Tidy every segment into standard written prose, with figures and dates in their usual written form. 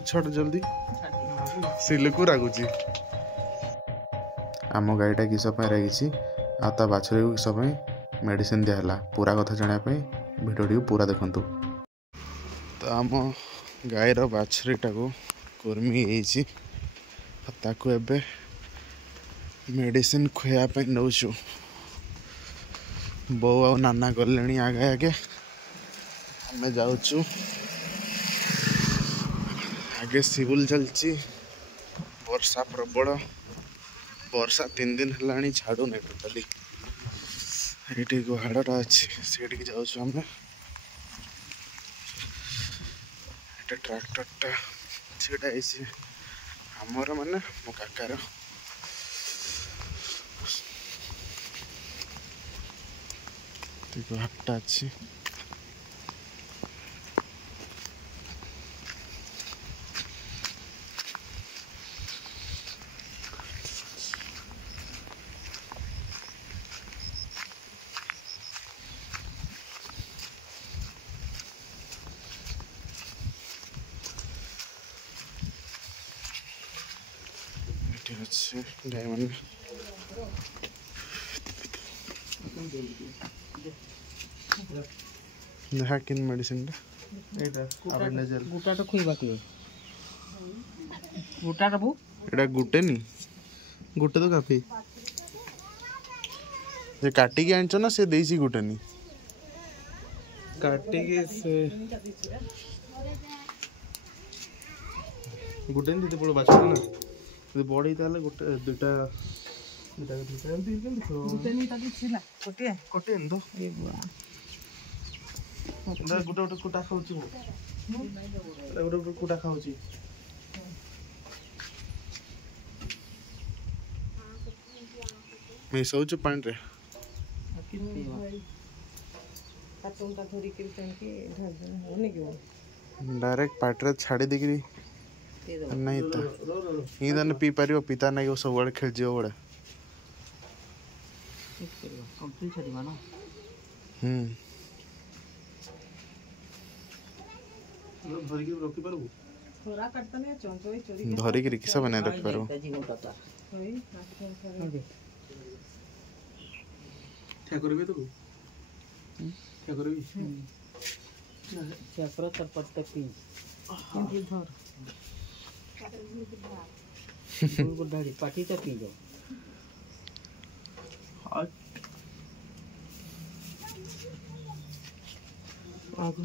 छोड़ जल्दी सिल्कू रागुची आम गाईटा किस रागी आ बाछुरी को किस मेडिसिन दिहला पूरा कथा जानापी भिडियो पूरा देखु। तो आम गाईर बाछुरीटा को कुर्मी ताकू एबे मेडिसिन खुआपाई नौचु। बो आ नाना गले आगे आगे आमे जाऊचु आगे सिविल चलची। वर्षा प्रबल वर्षा 3 दिन है छाड़ू नहीं टोटाली ये गुहाड़ा अच्छी से जाऊँ आम ट्रैक्टर छीड़ा आमर माने मो काकार गुहाटा अच्छी। डायमंड देखा किन मेडिसिन गुटा तो खुइबा के गुटा रे बो एटा गुटे नी गुटे तो काफी जे काटी के आनछो ना से देसी गुटे नी काटी के से गुटे नी दीते पड़ो बाछो ना तो बड़ी ताले गुटे दुटा दुटा दुटा एंती केन देखो गुटे नी ताके छिला कोटे कोटे एंदो ए बुआ ना गुटा गुटा कुटा खाउची मो गुटा गुटा कुटा खाउची मैं सोचो पानी रे काटून का थोड़ी के के ढल दे होने क्यों डायरेक्ट पार्ट रे छाड़ी देकरी नहीं तो इधन पी पारियो पिता नहीं वो सब खेल जियो बड़ा कंप्लीट छड़ीवा ना धरी के रखि पारबो थोड़ा काटता नहीं चंचोई चोरी धरी के किसा बना रख पारो होई क्या करबे तो क्या करबी क्या करो तब पत्ते पी ये धर को दाढ़ी पाटी तक पी जाओ आगो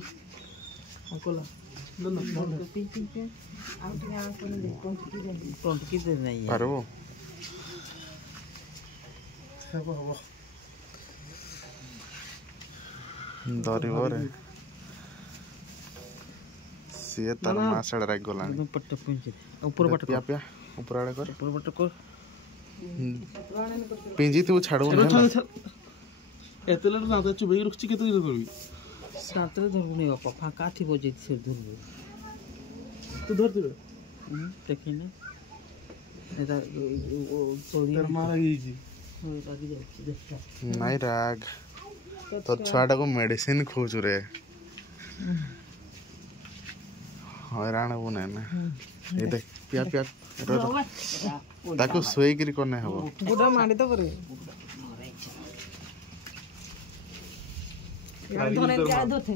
आकोला दोनों पी पी पे आउट में आको ने दे कौन की दे नहीं है पारो सब हो दरी बोरे से तार मासड़ रे गोलानी एकदम पट्ट पिंच ऊपर बट पिया पिया ऊपर आड़े कर ऊपर बट कर पिंजी तू छाड़ू ना एतले ना तो चुबई रखछि केते दिन करबी सातरे धरबो नहीं बापा फाका थी बजे से धरबो तू धर दे देखि ना एटा चोरी तर मारा गई जी होय लागी जाउछि देखा नहीं राग तो छुआटा को मेडिसिन खोजु रे हैरान हो ना ये देख पिया पिया ताको सोई गिरी कोने हबो गुडा माडी तो करे यार धोने क्या दोथे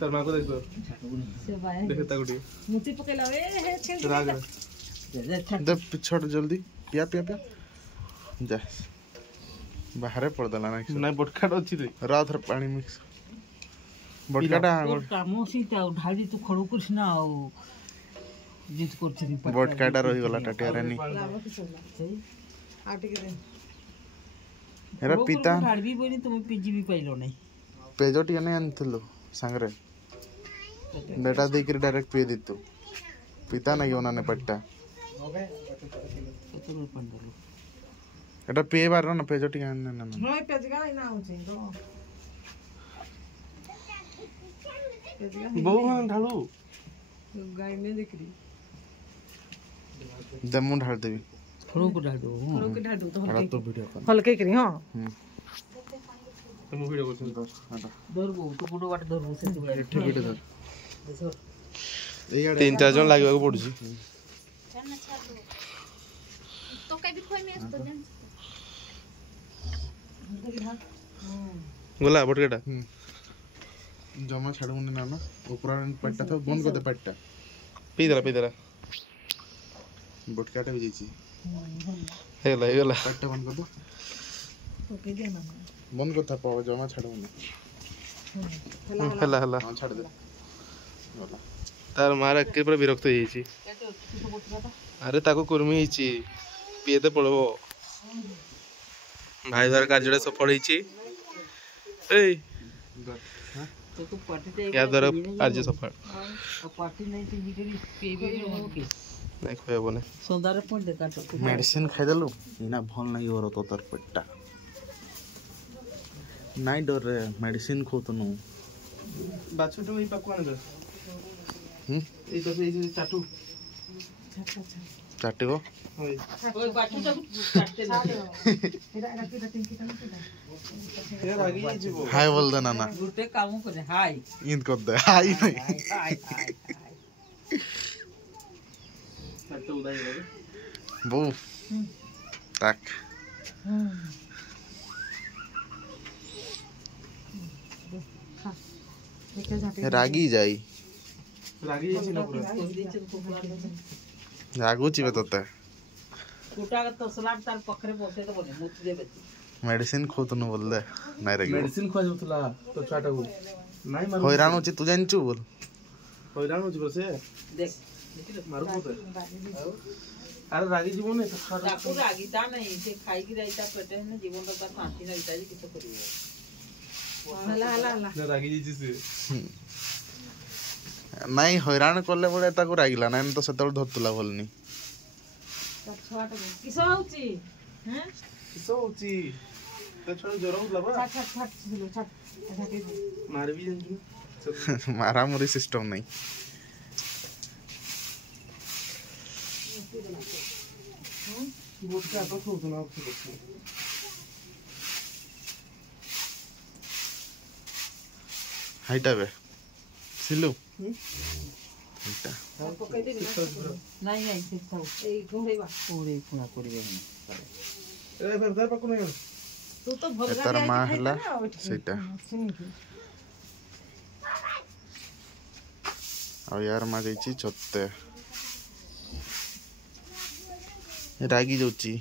तर माको देखो से भाई देख ता गुडी मुती पकेला ए छेल राग दे छोड़ जल्दी पिया पिया पिया जा बाहर पड़ दला ना नहीं बटकाट अछि रे रात रे पानी मिक्स बटकाटा कामो सीता ढाली तो खड़ो कुछ ना आओ जित करछि बटकाटा रही गला टाटिया रे नी आटे के दे एरा पिता ढालबी बोनी तुम पीजी भी पाइलो नहीं पेजो टिया नहीं आनथिलो संगरे बेटा देकर डायरेक्ट पे दितु पिता नहीं होना ने पट्टा तो पंडलो एटा पे बार ना पेजो टिया आनने ना होय पेज का ना होछि तो पेज का बहु हां ढालू गाय में दिखरी दमु ढाल देबी थोड़ो को ढाल दो तो वीडियो कर हल्के करी हां ମୁଁ ଭିଡ଼ିଓ କରୁଛନ୍ତି ତ ଧରବୁ ତୁ ଗୁଡ଼ ବାଟ ଧରବୁ ସେତେବେଳେ ଏଠି ଭିଡ଼ିଓ ଧର ଧର 3-4 ଜଣ ଲାଗିବାକୁ ପଡୁଛି तो काही बी खोय मी असतो ଗଲା ବଟକେଟା जमा छाड़ूनी ना ना ऊपर पेटा था बंद कर दे पेटा ପିଇଦେଲା बोटकाटा भी जाइए ହେଇଗଲା पेटा बंद कर दो ପକେଇ ଦିଅ ନା बंद कर था पाव जमा छाड़ूनी ହେଲା हां छाड़ दे गला ତାର ମାରା ଏକେ ପୁରା ବିରକ୍ତ ହେଇଯାଇଛି ଆରେ ତାକୁ କୁର୍ମି ହେଇଛି ପିଏତେ ପଳବ ଭାଇ ଦ୍ୱାରା କାର୍ଯ୍ୟଟା ସଫଳ ହେଇଛି ଏଇ तो तू पार्टी ते ୟା ଦ୍ୱାରା କାର୍ଯ୍ୟ ସଫଳ पार्टी नहीं तो बिकरी पीबे के ନାଇଁ କହିହେବନି सोदारे पॉइंट दे काटो मेडिसिन खाई देलु इना भल नहीं और तो तर पेटा नाइ डर रे मेडिसिन खोतनु ବାଛୁଟୁ ଏଇ ପାଖକୁ ଆଣିବେ ଏଇ ତ ଏଇ ଚାଟୁ चाटिबो ହଇ ओए बाटू तो काटते ना ଏ ଲାଗି ଯିବ हाय बोल दे ना गुटे काम करे हाय इंद कर दे हाय नहीं हाय हाय ଚାଟୁ ଉଦାଇ ଦେବେ बू ताक रागी जाई ରାଗି ଯାଇଛି ନା ପୁରା रागुची बे तोते कुटा तो सलाड तार पखरे बसे तो बने मुत देबे मेडिसिन खोतनु बोल दे नहीं रगी ମେଡିସିନ ଖୁଆଯାଉଥିଲା ତ ଛୁଆଟାକୁ ନାଇଁ ମାରୁ हैरान होची तू जानचू बोल ହଇରାଣ ହଉଛି ବସେ देख ମାରୁ କୋତେ ଆରେ ରାଗି ଯିବନି ତ ଛୁଆଟା ताकू रागीता नहीं से खाई की रहता पेटे ने जीवन तो तार शांति नहीं रहता जी कितो करियो हला हला हला ରାଗି ଯାଇଛି ସେ नहीं हैरान करले बड़े ताको रागिला नहीं तो सेतल धरतुला बोलनी छुआटा किसो होची हैं କିସ ହଉଛି ତ ଛୁଆ ଜ୍ୱର ହଉଥିଲା ବା छट छट छट छट ମାରିବି ଜାଣିଛୁ मारा मुरी सिस्टम नहीं ବୋଟକା ତ ଶୋଉଥିଲା ଆଉ କିଛି हाइटा बे सिलु हाइटा नहीं नहीं से थाउ ए घोड़ेवा ओरे पुना करिवे ଏ ଫେର ପାଖକୁ ନେଇ ଗଲ तू तो ए भगला तार मां हला सेटा और यार मां जाईची चत्ते रागी जाउची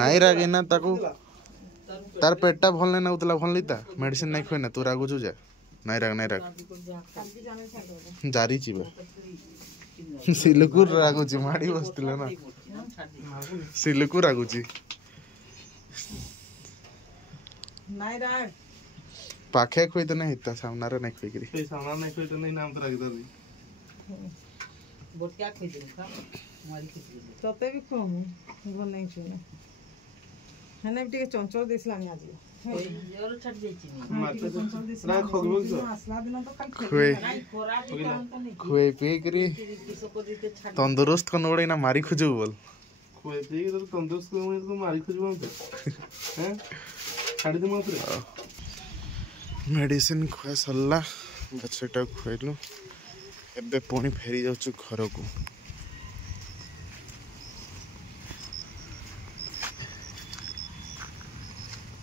नाई रागी ना ताको तार पेटटा भल नै नउतला भल लीता मेडिसिन नहीं खोइना तू रागु छु जा नहीं राग जारी चिबे सिलकुर रागुची माडी बसतिला ना सिलकुर रागुची नहीं राग पाखे खोइ त नहीं हिता सामना रे नहीं खोइ करी ଏ ସାମନା ନାଇଁ କହିତ ନାଇଁ ନାମ ତ ରାଗିଦାଦି बोट क्या खइ दे का मारी खइ दे तते भी कम भल नहीं छुना हने भी चंचल देसलानी आज जोर छट जाईची ମାଛ ନା ଖଗିବ କିସ असला दिन तो खाली खोइ नहीं खोरा भी काम तो नहीं खोइ पी करी किसो को दीते छट तंदुरुस्त कन बड़े ना मारी खोजु बोल ଖୁଆଇ ପିଇକି ତୋର ତନ୍ଦୁରସ୍ତ କରି ତୁ ମାରି ଖୋଜିବ ମତେ ହେଁ ଛାଡ଼ିଦେ ମୋ ଉପରେ मेडिसिन खुआ सरला बच्चाटा खुआइलु एबे पुणी फेरी जाउछु घर को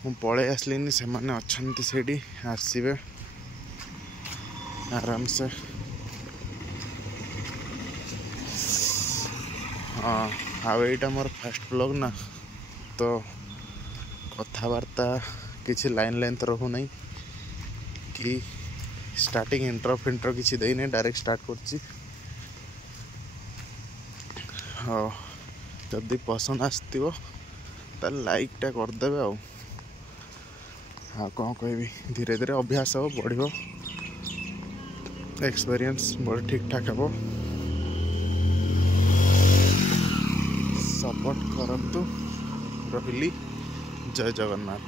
मु पळे आसलिनी से माने अछंती सेडी आसीबे आराम से हाँ आउ एटा मोर फर्स्ट ब्लॉग ना तो कथावार्ता किसी लाइन लाइन तो रहू नहीं कि स्टार्टिंग इंट्रो फिंट्रो किसी देने डायरेक्ट स्टार्ट करछि हाँ जदि पसंद आसथिबो त लाइक टा कर देबे आ हाँ कौन कहबी धीरे धीरे अभ्यास हो बढ़िबो एक्सपीरियंस बड़ ठीक ठाक हबो सपोर्ट करंतु रहिली जय जगन्नाथ।